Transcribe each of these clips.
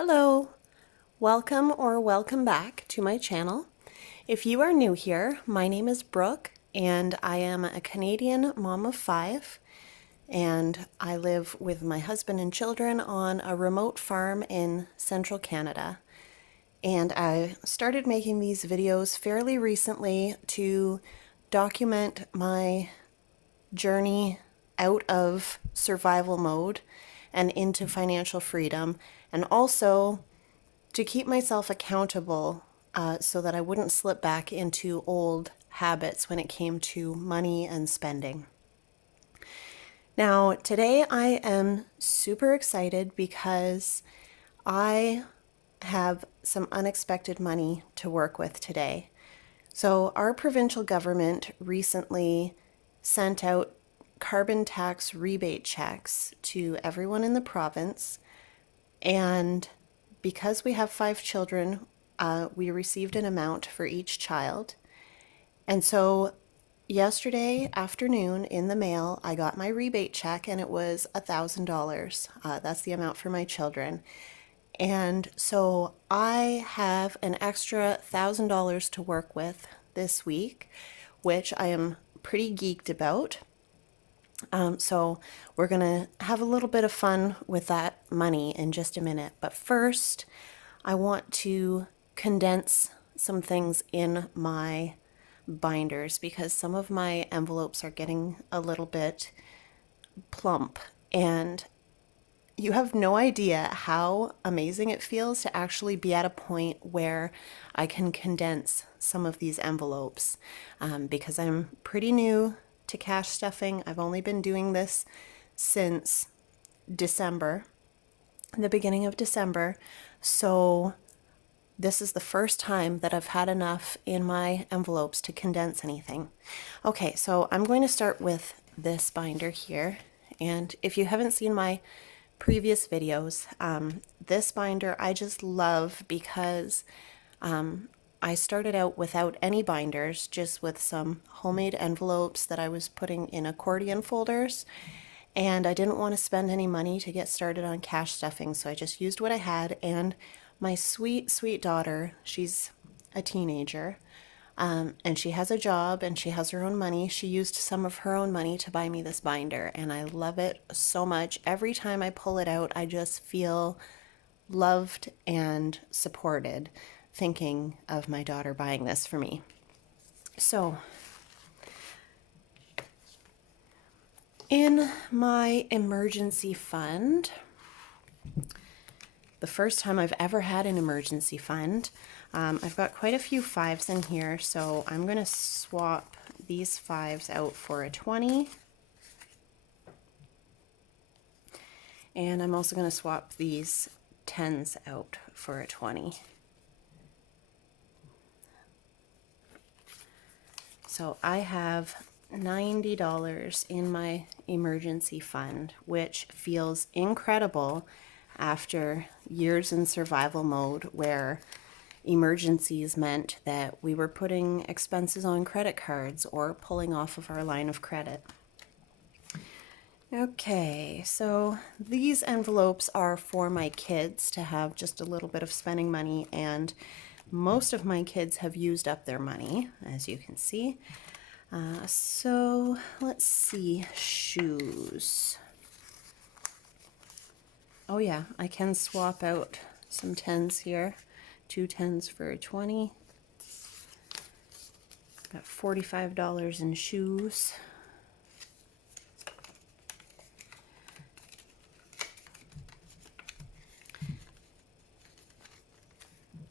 Hello, welcome back to my channel. If you are new here, my name is Brooke and I am a Canadian mom of 5, and I live with my husband and children on a remote farm in central Canada. And I started making these videos fairly recently to document my journey out of survival mode and into financial freedom, and also to keep myself accountable so that I wouldn't slip back into old habits when it came to money and spending. Now, today I am super excited because I have some unexpected money to work with today. So, our provincial government recently sent out carbon tax rebate checks to everyone in the province, and because we have 5 children, we received an amount for each child. And so yesterday afternoon in the mail, I got my rebate check and it was $1,000. That's the amount for my children. And so I have an extra $1,000 to work with this week, which I am pretty geeked about. So we're going to have a little bit of fun with that money in just a minute. But first, I want to condense some things in my binders because some of my envelopes are getting a little bit plump, and you have no idea how amazing it feels to actually be at a point where I can condense some of these envelopes, because I'm pretty new to cash stuffing. I've only been doing this since December, the beginning of December. So this is the first time that I've had enough in my envelopes to condense anything. Okay, so I'm going to start with this binder here. And if you haven't seen my previous videos, this binder I just love because I started out without any binders, just with some homemade envelopes that I was putting in accordion folders, and I didn't want to spend any money to get started on cash stuffing, so I just used what I had. And my sweet, sweet daughter, she's a teenager, and she has a job and she has her own money. She used some of her own money to buy me this binder, and I love it so much. Every time I pull it out, I just feel loved and supported, thinking of my daughter buying this for me. So, in my emergency fund, the first time I've ever had an emergency fund, I've got quite a few 5s in here, so I'm going to swap these 5s out for a 20. And I'm also going to swap these 10s out for a 20. So I have $90 in my emergency fund, which feels incredible after years in survival mode where emergencies meant that we were putting expenses on credit cards or pulling off of our line of credit. Okay, so these envelopes are for my kids to have just a little bit of spending money, and most of my kids have used up their money, as you can see. So let's see, shoes. Oh yeah, I can swap out some 10s here. 2 10s for a 20. Got $45 in shoes.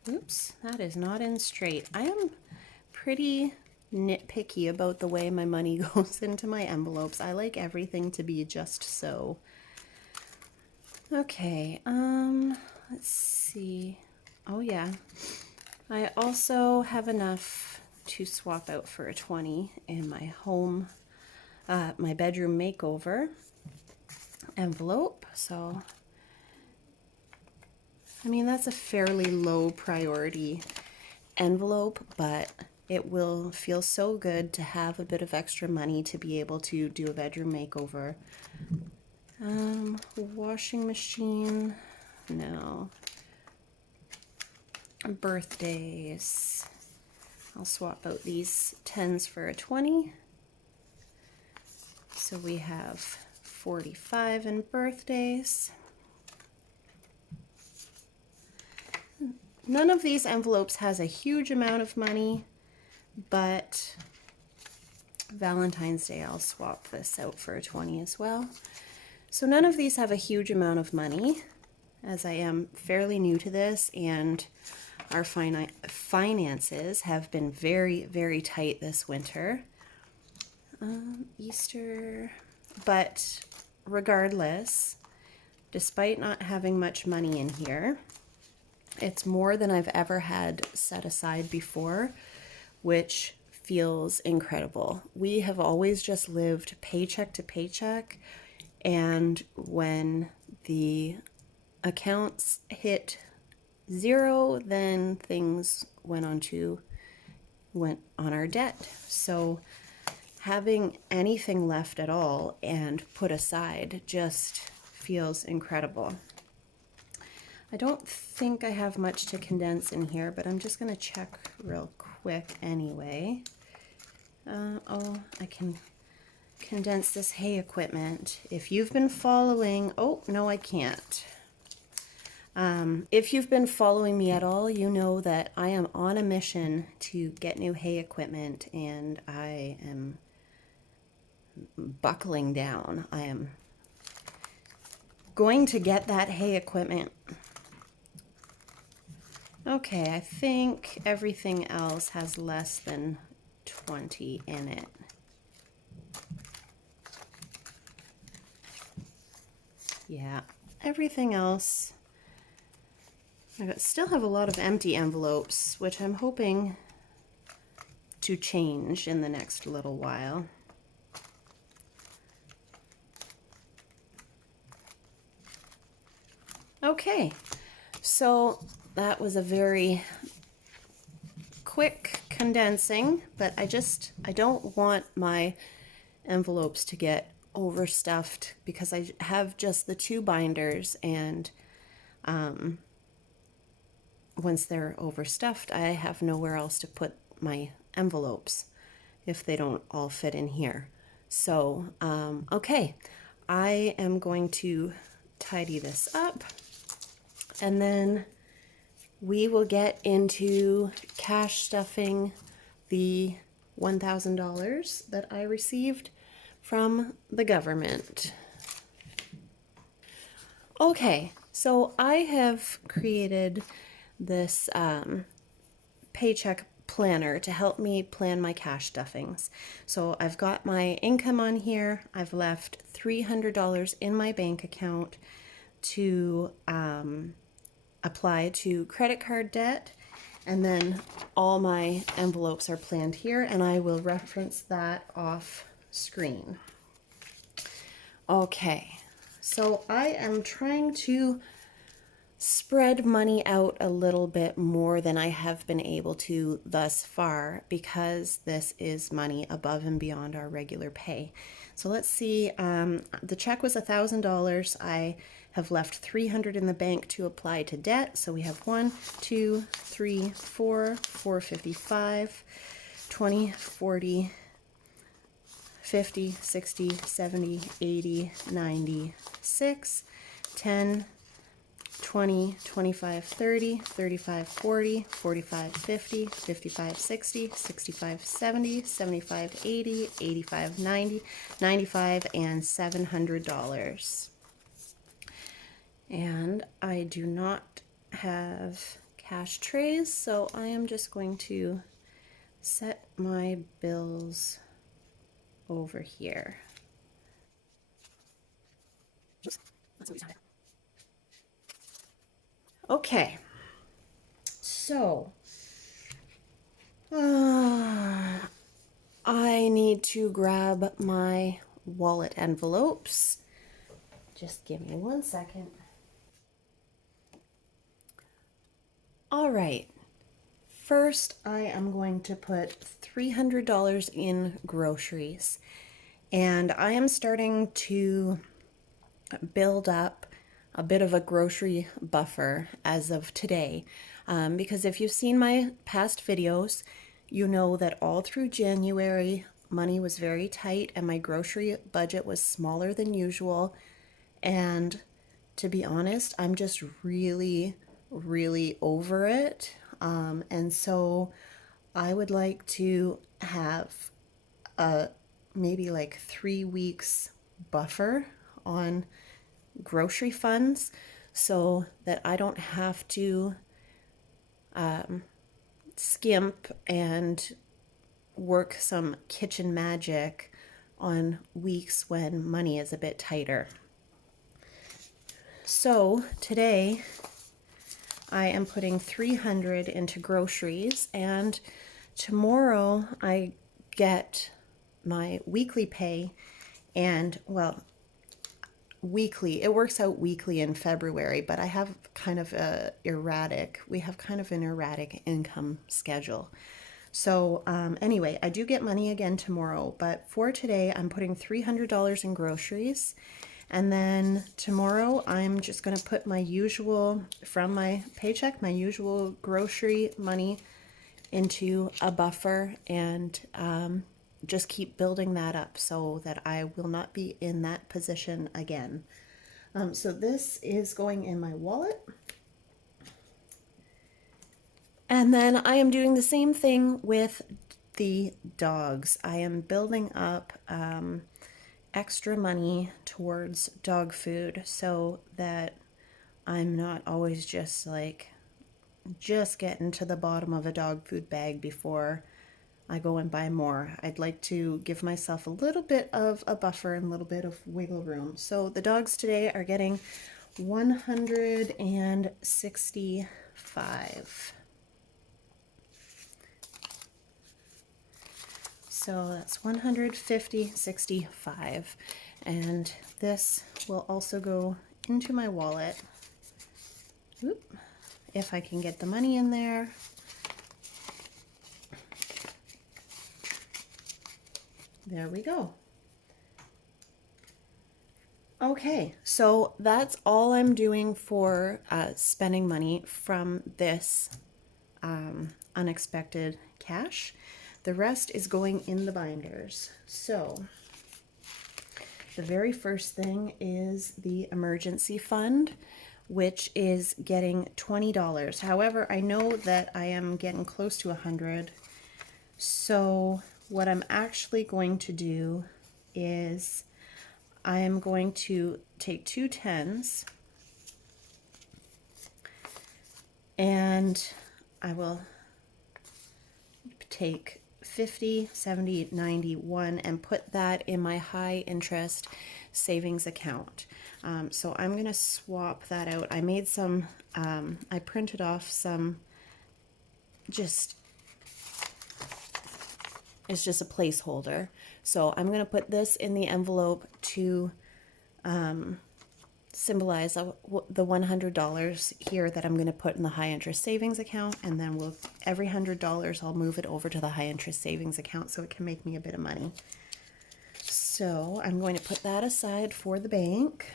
Oops, that is not in straight. I am pretty nitpicky about the way my money goes into my envelopes. I like everything to be just so. Okay, let's see. Oh yeah, I also have enough to swap out for a 20 in my home, my bedroom makeover envelope. So, I mean, that's a fairly low priority envelope, but it will feel so good to have a bit of extra money to be able to do a bedroom makeover. Washing machine, no. Birthdays. I'll swap out these 10s for a 20. So we have 45 in birthdays. None of these envelopes has a huge amount of money, but Valentine's Day, I'll swap this out for a 20 as well. So none of these have a huge amount of money, as I am fairly new to this, and our finances have been very, very tight this winter. Easter, but regardless, despite not having much money in here, it's more than I've ever had set aside before, which feels incredible. We have always just lived paycheck to paycheck, and when the accounts hit zero, then things went on our debt. So having anything left at all and put aside just feels incredible. I don't think I have much to condense in here, but I'm just going to check real quick anyway. Oh, I can condense this hay equipment. If you've been following, oh, no, I can't. If you've been following me at all, you know that I am on a mission to get new hay equipment, and I am buckling down. I am going to get that hay equipment. Okay, I think everything else has less than 20 in it. Yeah, everything else. I still have a lot of empty envelopes, which I'm hoping to change in the next little while. Okay, so that was a very quick condensing, but I don't want my envelopes to get overstuffed because I have just the 2 binders, and once they're overstuffed, I have nowhere else to put my envelopes if they don't all fit in here. So, okay, I am going to tidy this up, and then we will get into cash stuffing the $1,000 that I received from the government. Okay, so I have created this paycheck planner to help me plan my cash stuffings. So I've got my income on here. I've left $300 in my bank account to apply to credit card debt, and then all my envelopes are planned here, and I will reference that off screen. Okay, so I am trying to spread money out a little bit more than I have been able to thus far, because this is money above and beyond our regular pay. So let's see, the check was $1,000. I have left $300 in the bank to apply to debt. So we have 1, 2, 3, 4, 455, 20, 40, 50, 60, 70, 80, 96, 10, 20, 25, 30, 35, 40, 45, 50, 55, 60, 65, 70, 75, 80, 85, 90, 95, and $700. And I do not have cash trays, so I am just going to set my bills over here. Okay, so I need to grab my wallet envelopes. Just give me 1 second. All right, first I am going to put $300 in groceries, and I am starting to build up a bit of a grocery buffer as of today. Because if you've seen my past videos, you know that all through January, money was very tight and my grocery budget was smaller than usual. And to be honest, I'm just really, really over it. And so I would like to have a maybe like 3 weeks buffer on grocery funds so that I don't have to skimp and work some kitchen magic on weeks when money is a bit tighter. So today I am putting $300 into groceries, and tomorrow I get my weekly pay, and well, weekly, it works out weekly in February, but I have kind of we have kind of an erratic income schedule. So anyway, I do get money again tomorrow, but for today I'm putting $300 in groceries. And then tomorrow I'm just going to put my usual, from my paycheck, my usual grocery money into a buffer, and just keep building that up so that I will not be in that position again. So this is going in my wallet. And then I am doing the same thing with the dogs. I am building up extra money towards dog food so that I'm not always just getting to the bottom of a dog food bag before I go and buy more. I'd like to give myself a little bit of a buffer and a little bit of wiggle room. So the dogs today are getting 165. So that's 150.65, and this will also go into my wallet. Oop, if I can get the money in there. There we go. Okay, so that's all I'm doing for spending money from this unexpected cash. The rest is going in the binders. So the very first thing is the emergency fund, which is getting $20. However, I know that I am getting close to 100. So what I'm actually going to do is I am going to take 2 10s, and I will take 50, 70, 91 and put that in my high interest savings account. So I'm going to swap that out. I made some, I printed off some, it's just a placeholder. So I'm going to put this in the envelope to symbolize the $100 here that I'm going to put in the high interest savings account, and then every $100 I'll move it over to the high interest savings account so it can make me a bit of money. So I'm going to put that aside for the bank,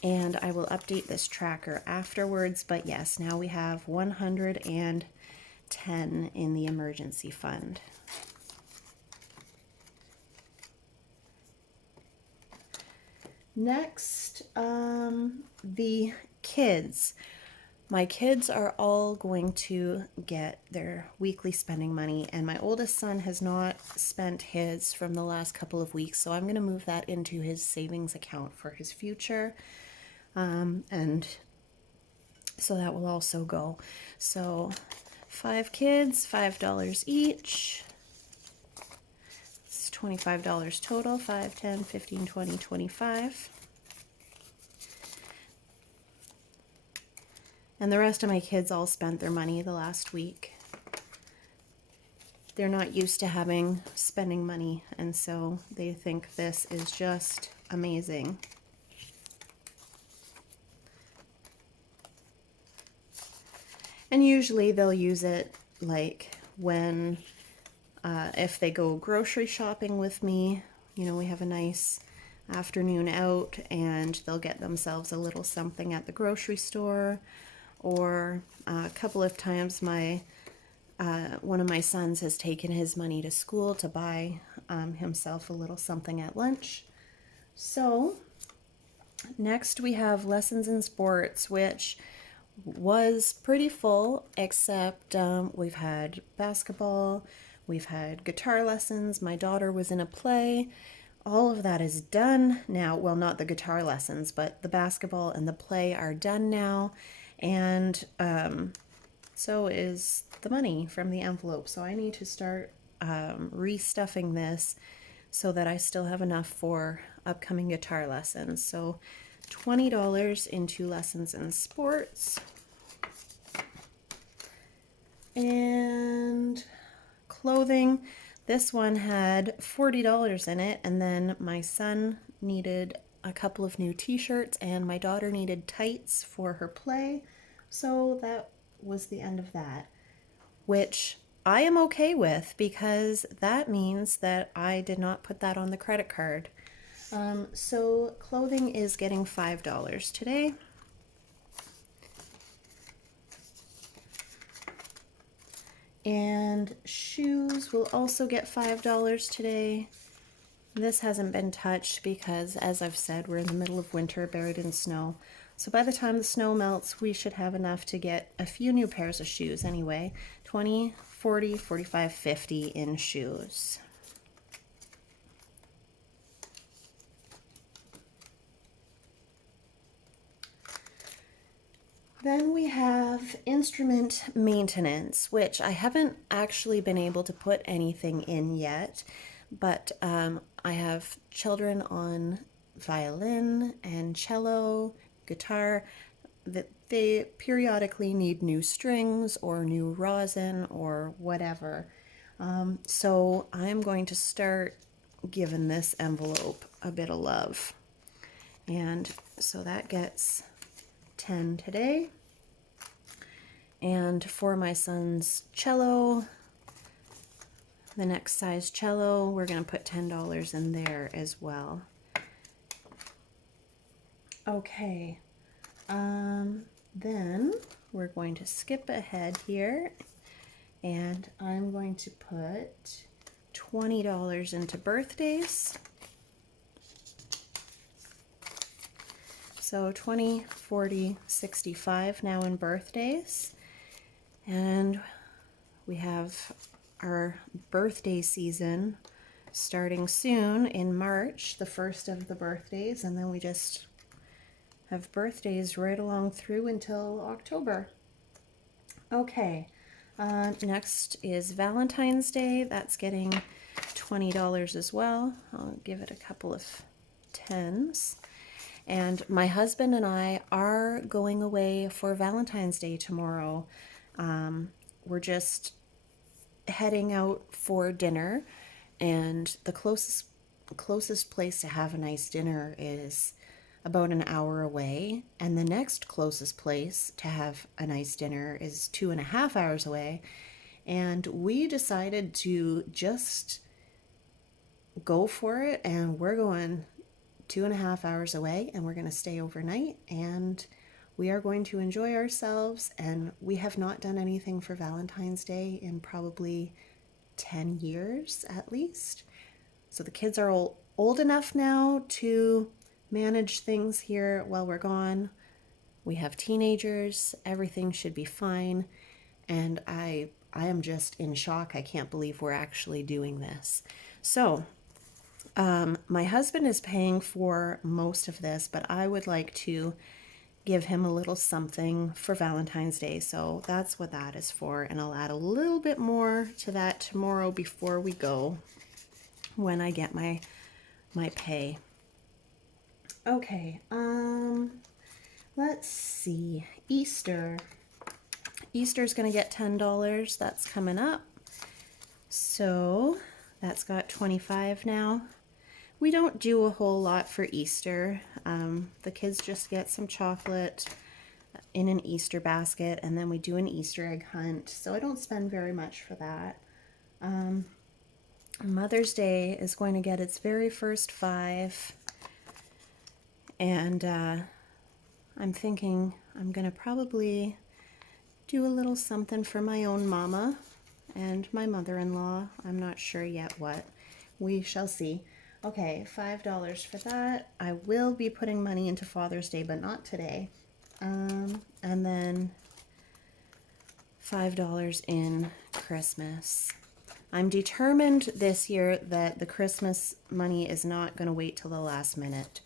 and I will update this tracker afterwards. But yes, now we have 110 in the emergency fund. Next, the kids. My kids are all going to get their weekly spending money, and my oldest son has not spent his from the last couple of weeks, so I'm going to move that into his savings account for his future, and so that will also go. So 5 kids, $5 each. It's $25 total, 5, 10, 15, 20, 25. And the rest of my kids all spent their money the last week. They're not used to having spending money, and so they think this is just amazing. And usually they'll use it like when, if they go grocery shopping with me, you know, we have a nice afternoon out and they'll get themselves a little something at the grocery store. Or a couple of times one of my sons has taken his money to school to buy himself a little something at lunch. So next we have lessons in sports, which was pretty full, except we've had basketball, we've had guitar lessons, my daughter was in a play. All of that is done now. Well, not the guitar lessons, but the basketball and the play are done now. And so is the money from the envelope. So I need to start restuffing this so that I still have enough for upcoming guitar lessons. So $20 into lessons in sports. And clothing, this one had $40 in it, and then my son needed a couple of new t-shirts and my daughter needed tights for her play. So that was the end of that, which I am okay with because that means that I did not put that on the credit card. So clothing is getting $5 today. And shoes will also get $5 today. This hasn't been touched because, as I've said, we're in the middle of winter, buried in snow. So by the time the snow melts, we should have enough to get a few new pairs of shoes anyway. 20, 40, 45, 50 in shoes. Then we have instrument maintenance, which I haven't actually been able to put anything in yet, but I have children on violin and cello, guitar, that they periodically need new strings or new rosin or whatever. So I'm going to start giving this envelope a bit of love. And so that gets 10 today. And for my son's cello, the next size cello, we're going to put $10 in there as well. Okay, then we're going to skip ahead here, and I'm going to put $20 into birthdays. So 20, 40, 65 now in birthdays. And we have our birthday season starting soon in March, the first of the birthdays, and then we just have birthdays right along through until October. Okay, next is Valentine's Day. That's getting $20 as well. I'll give it a couple of tens. And my husband and I are going away for Valentine's Day tomorrow. We're just heading out for dinner, and the closest place to have a nice dinner is about an hour away, and the next closest place to have a nice dinner is 2.5 hours away. And we decided to just go for it, and we're going 2.5 hours away, and we're going to stay overnight, and we are going to enjoy ourselves. And we have not done anything for Valentine's Day in probably 10 years at least. So the kids are all old enough now to manage things here while we're gone. We have teenagers, everything should be fine. And I am just in shock. I can't believe we're actually doing this. So my husband is paying for most of this, but I would like to give him a little something for Valentine's Day. So that's what that is for. And I'll add a little bit more to that tomorrow before we go, when I get my pay. Okay, let's see. Easter. Easter's gonna get $10. That's coming up. So that's got 25 now. We don't do a whole lot for Easter. The kids just get some chocolate in an Easter basket, and then we do an Easter egg hunt. So I don't spend very much for that. Mother's Day is going to get its very first 5. And I'm thinking I'm gonna probably do a little something for my own mama and my mother-in-law. I'm not sure yet what. We shall see. Okay, $5 for that. I will be putting money into Father's Day, but not today. And then $5 in Christmas. I'm determined this year that the Christmas money is not going to wait till the last minute.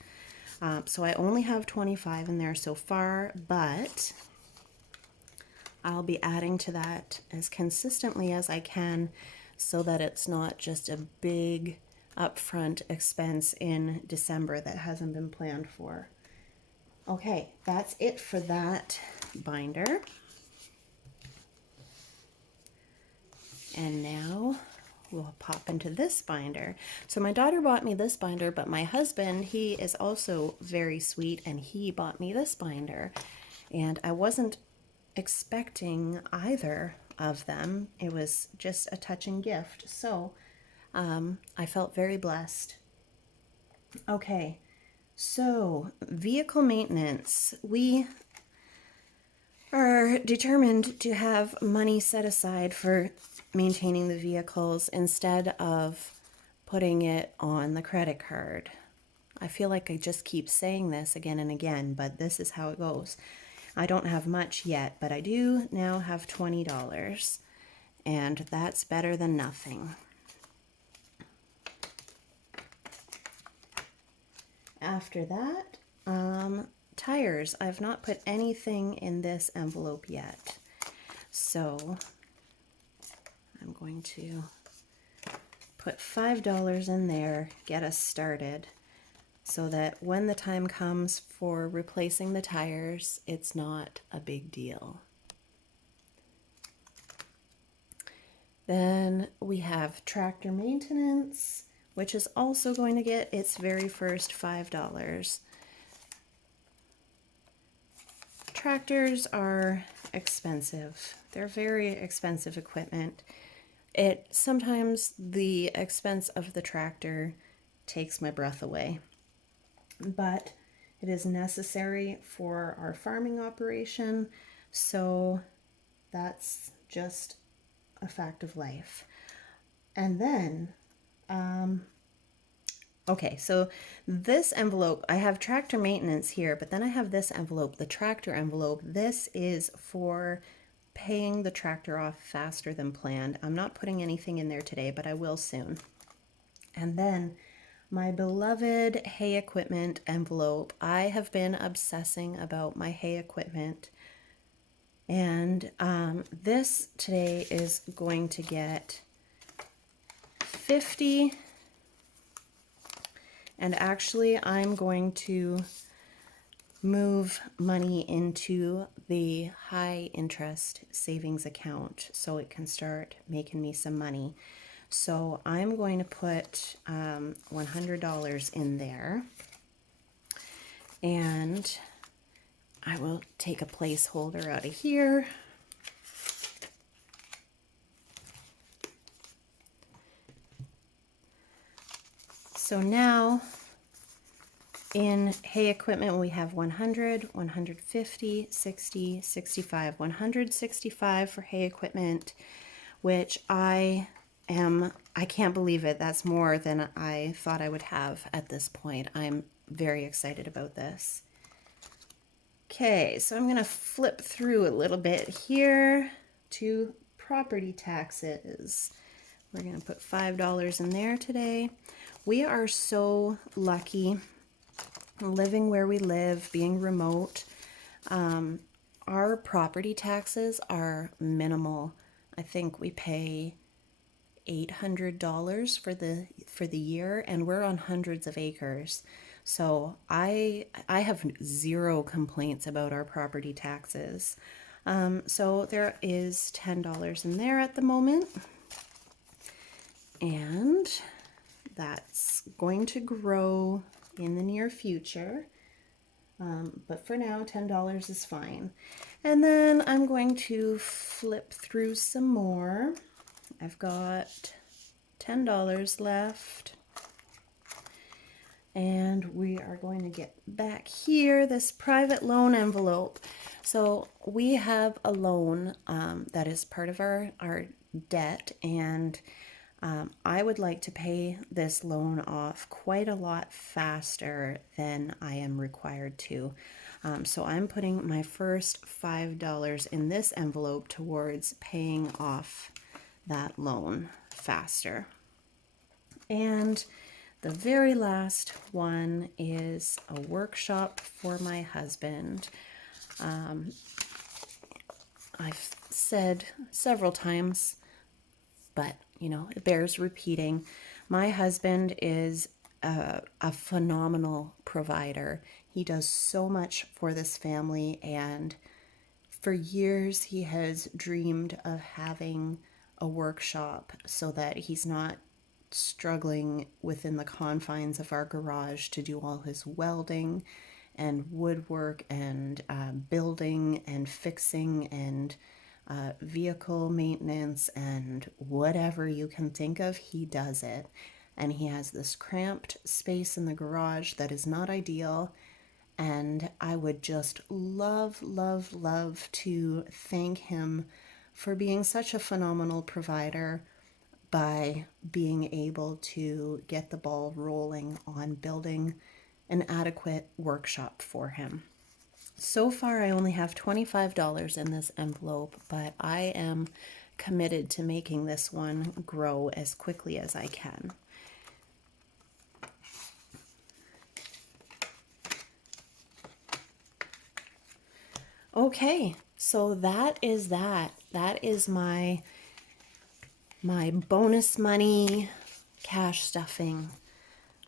So I only have 25 in there so far, but I'll be adding to that as consistently as I can so that it's not just a big upfront expense in December that hasn't been planned for. Okay, that's it for that binder. And now we'll pop into this binder. So my daughter bought me this binder, but my husband, he is also very sweet, and he bought me this binder. And I wasn't expecting either of them. It was just a touching gift. So I felt very blessed. Okay, so vehicle maintenance. We are determined to have money set aside for maintaining the vehicles instead of putting it on the credit card. I feel like I just keep saying this again and again, but this is how it goes. I don't have much yet, but I do now have $20, and that's better than nothing. After that, tires. I've not put anything in this envelope yet, so I'm going to put $5 in there, get us started, so that when the time comes for replacing the tires, it's not a big deal. Then we have tractor maintenance, which is also going to get its very first $5. Tractors are expensive. They're very expensive equipment. Sometimes the expense of the tractor takes my breath away, but it is necessary for our farming operation, so that's just a fact of life. And then okay, so this envelope, I have tractor maintenance here, but then I have this envelope, the tractor envelope. This is for paying the tractor off faster than planned. I'm not putting anything in there today, but I will soon. And then my beloved hay equipment envelope. I have been obsessing about my hay equipment. And this today is going to get 50. And actually, I'm going to move money into the high interest savings account so it can start making me some money. So I'm going to put $100 in there, and I will take a placeholder out of here. So now in hay equipment, we have 100, 150, 60, 65, 165 for hay equipment, which I can't believe it. That's more than I thought I would have at this point. I'm very excited about this. Okay, so I'm going to flip through a little bit here to property taxes. We're going to put $5 in there today. We are so lucky living where we live, being remote. Our property taxes are minimal. I think we pay $800 for the year, and we're on hundreds of acres. So I have zero complaints about our property taxes. So there is $10 in there at the moment, and that's going to grow in the near future. But for now, $10 is fine. And then I'm going to flip through some more. I've got $10 left. And we are going to get back here, this private loan envelope. So we have a loan that is part of our debt, and I would like to pay this loan off quite a lot faster than I am required to. So I'm putting my first $5 in this envelope towards paying off that loan faster. And the very last one is a workshop for my husband. I've said several times, but it bears repeating. My husband is a phenomenal provider. He does so much for this family, and for years he has dreamed of having a workshop so that he's not struggling within the confines of our garage to do all his welding and woodwork and building and fixing and vehicle maintenance and whatever you can think of, he does it. And he has this cramped space in the garage that is not ideal. And I would just love, love, love to thank him for being such a phenomenal provider by being able to get the ball rolling on building an adequate workshop for him. So far, I only have $25 in this envelope, but I am committed to making this one grow as quickly as I can. Okay, so that is that. That is my bonus money cash stuffing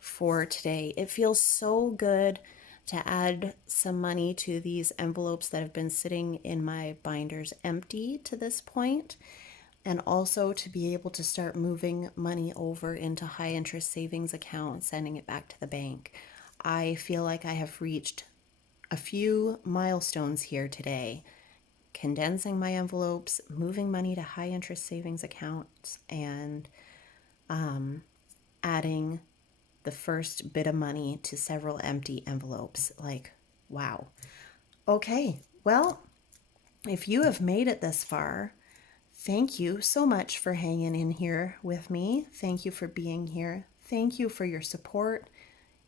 for today. It feels so good to add some money to these envelopes that have been sitting in my binders empty to this point, and also to be able to start moving money over into high interest savings account, sending it back to the bank. I feel like I have reached a few milestones here today: condensing my envelopes, moving money to high interest savings accounts, and adding the first bit of money to several empty envelopes. Like, wow. Okay, well, if you have made it this far, thank you so much for hanging in here with me. Thank you for being here. Thank you for your support,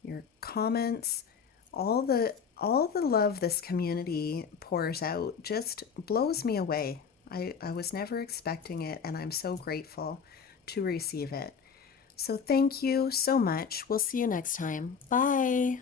your comments, all the love this community pours out just blows me away. I was never expecting it, and I'm so grateful to receive it. So thank you so much. We'll see you next time. Bye.